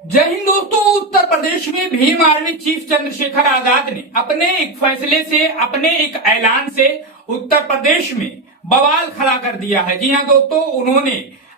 जय हिंद दोस्तों। उत्तर प्रदेश में भीम आर्मी चीफ चंद्रशेखर आजाद ने अपने एक फैसले से, अपने एक ऐलान से उत्तर प्रदेश में बवाल खड़ा कर दिया है। जी हां दोस्तों, उन्होंने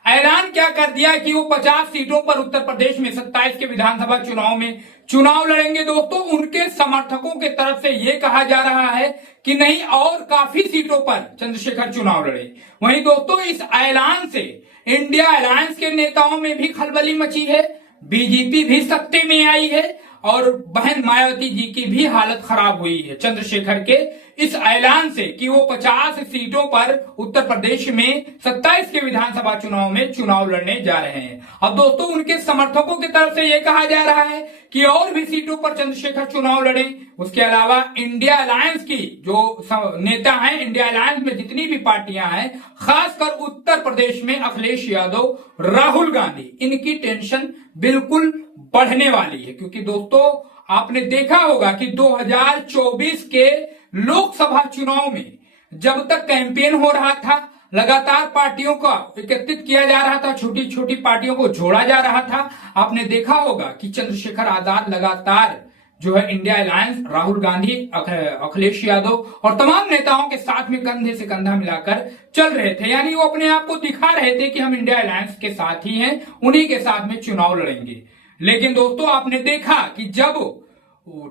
ऐलान क्या कर दिया कि वो 50 सीटों पर उत्तर प्रदेश में 27 के विधानसभा चुनाव में चुनाव लड़ेंगे। दोस्तों, उनके समर्थकों के तरफ से ये कहा जा रहा है कि नहीं, और काफी सीटों पर चंद्रशेखर चुनाव लड़े। वहीं दोस्तों, इस ऐलान से इंडिया अलायंस के नेताओं में भी खलबली मची है, बीजेपी भी सत्ते में आई है और बहन मायावती जी की भी हालत खराब हुई है चंद्रशेखर के इस ऐलान से कि वो 50 सीटों पर उत्तर प्रदेश में 27 के विधानसभा चुनाव में चुनाव लड़ने जा रहे हैं। अब दोस्तों, उनके समर्थकों की तरफ से यह कहा जा रहा है कि और भी सीटों पर चंद्रशेखर चुनाव लड़े। उसके अलावा इंडिया अलायंस की जो नेता हैं, इंडिया अलायंस में जितनी भी पार्टियां हैं, खासकर उत्तर प्रदेश में अखिलेश यादव, राहुल गांधी, इनकी टेंशन बिल्कुल बढ़ने वाली है। क्योंकि दोस्तों, आपने देखा होगा कि 2024 के लोकसभा चुनाव में जब तक कैंपेन हो रहा था, लगातार पार्टियों का एकत्रित किया जा रहा था, छोटी छोटी पार्टियों को जोड़ा जा रहा था। आपने देखा होगा कि चंद्रशेखर आजाद लगातार जो है इंडिया अलायंस, राहुल गांधी, अखिलेश यादव और तमाम नेताओं के साथ में कंधे से कंधा मिलाकर चल रहे थे। यानी वो अपने आप को दिखा रहे थे कि हम इंडिया अलायंस के साथ ही हैं, उन्हीं के साथ में चुनाव लड़ेंगे। लेकिन दोस्तों, आपने देखा कि जब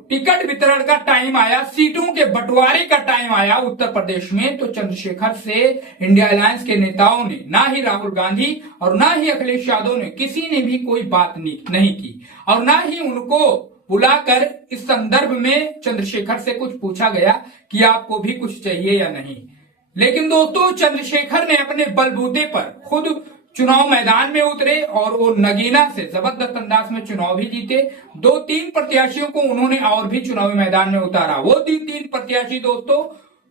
टिकट वितरण का टाइम आया, सीटों के बंटवारे का टाइम आया उत्तर प्रदेश में, तो चंद्रशेखर से इंडिया अलायंस के नेताओं ने, ना ही राहुल गांधी और ना ही अखिलेश यादव ने, किसी ने भी कोई बात नहीं की और ना ही उनको बुलाकर इस संदर्भ में चंद्रशेखर से कुछ पूछा गया कि आपको भी कुछ चाहिए या नहीं। लेकिन दोस्तों, चंद्रशेखर ने अपने बलबूते पर खुद चुनाव मैदान में उतरे और वो नगीना से जबरदस्त अंदाज में चुनाव भी जीते। 2-3 प्रत्याशियों को उन्होंने और भी चुनावी मैदान में उतारा। वो 3 प्रत्याशी दोस्तों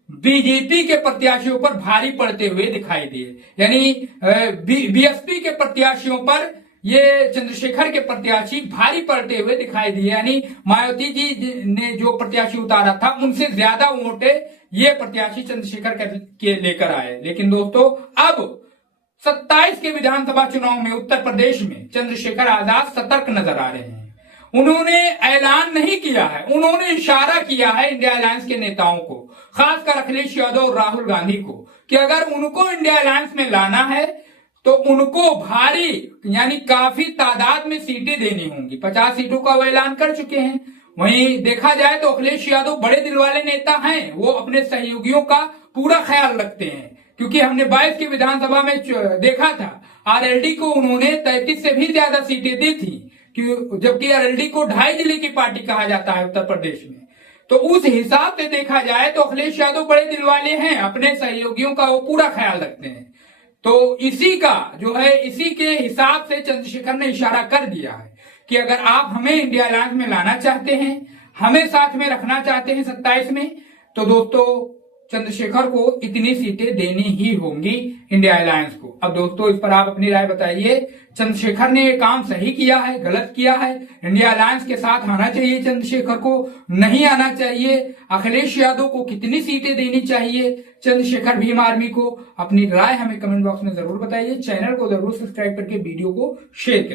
बीजेपी के प्रत्याशियों पर भारी पड़ते हुए दिखाई दिए। यानी बीएसपी के प्रत्याशियों पर ये चंद्रशेखर के प्रत्याशी भारी पड़ते हुए दिखाई दिए। यानी मायावती जी ने जो प्रत्याशी उतारा था, उनसे ज्यादा वोटे ये प्रत्याशी चंद्रशेखर के लेकर आए। लेकिन दोस्तों, अब 27 के विधानसभा चुनाव में उत्तर प्रदेश में चंद्रशेखर आजाद सतर्क नजर आ रहे हैं। उन्होंने ऐलान नहीं किया है, उन्होंने इशारा किया है इंडिया अलायंस के नेताओं को, खासकर अखिलेश यादव और राहुल गांधी को, कि अगर उनको इंडिया अलायंस में लाना है तो उनको भारी, यानी काफी तादाद में सीटें देनी होंगी। 50 सीटों का वो ऐलान कर चुके हैं। वहीं देखा जाए तो अखिलेश यादव बड़े दिल वाले नेता हैं, वो अपने सहयोगियों का पूरा ख्याल रखते हैं। क्योंकि हमने 22 की विधानसभा में देखा था, आरएलडी को उन्होंने 33 से भी ज्यादा सीटें दी थी, जबकि आरएलडी को 2.5 जिले की पार्टी कहा जाता है उत्तर प्रदेश में। तो उस हिसाब से देखा जाए तो अखिलेश यादव बड़े दिल वाले हैं, अपने सहयोगियों का वो पूरा ख्याल रखते हैं। तो इसी का जो है, इसी के हिसाब से चंद्रशेखर ने इशारा कर दिया है कि अगर आप हमें इंडिया अलायंस में लाना चाहते हैं, हमें साथ में रखना चाहते हैं 27 में, तो दोस्तों चंद्रशेखर को इतनी सीटें देनी ही होंगी इंडिया अलायंस को। अब दोस्तों, इस पर आप अपनी राय बताइए। चंद्रशेखर ने ये काम सही किया है, गलत किया है? इंडिया अलायंस के साथ आना चाहिए चंद्रशेखर को, नहीं आना चाहिए? अखिलेश यादव को कितनी सीटें देनी चाहिए चंद्रशेखर भीम आर्मी को? अपनी राय हमें कमेंट बॉक्स में जरूर बताइए। चैनल को जरूर सब्सक्राइब करके वीडियो को शेयर करें।